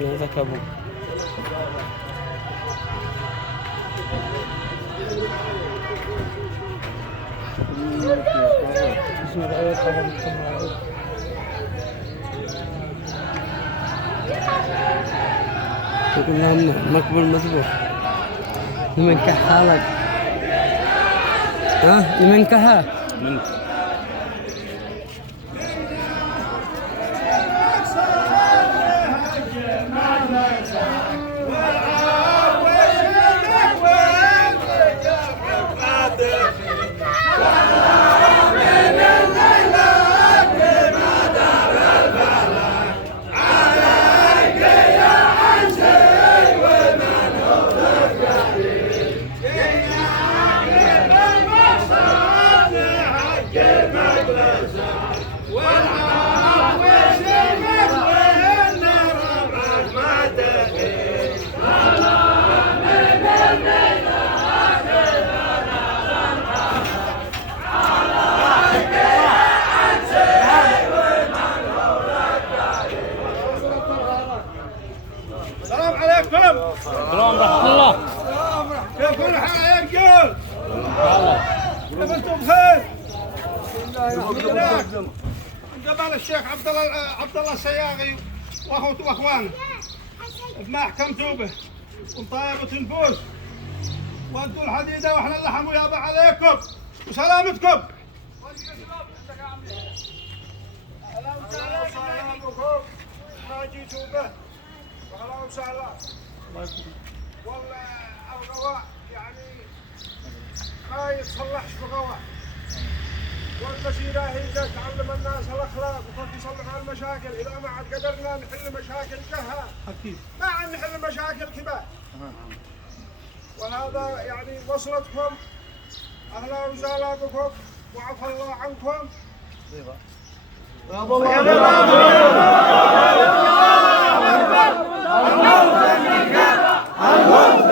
هذاك ابو يقول لهم مقبول مذبوح لمن كحالك ها لمن كها السلام عليكم. السلام ورحمة الله. كيف الحال يا رجال؟ كيف انتم بخير؟ الحمد لله. من جبال الشيخ عبد الله السياغي واخوته واخوانه في محكم توبه وطيبة النفوس وانتم الحديده واحنا اللحم ويابا عليكم وسلامتكم. اهلا وسهلا بكم ناجي توبه واهلا وسهلا. والله الغواء يعني ما يتصلحش بغواء، والمسيرة هي تعلم الناس الاخلاق وكيف يصلحوا المشاكل. اذا ما عاد قدرنا نحل مشاكل جهة اكيد ما عاد نحل مشاكل كبار. وهذا يعني وصلتكم اهلا وسهلا بكم وعفى الله عنكم.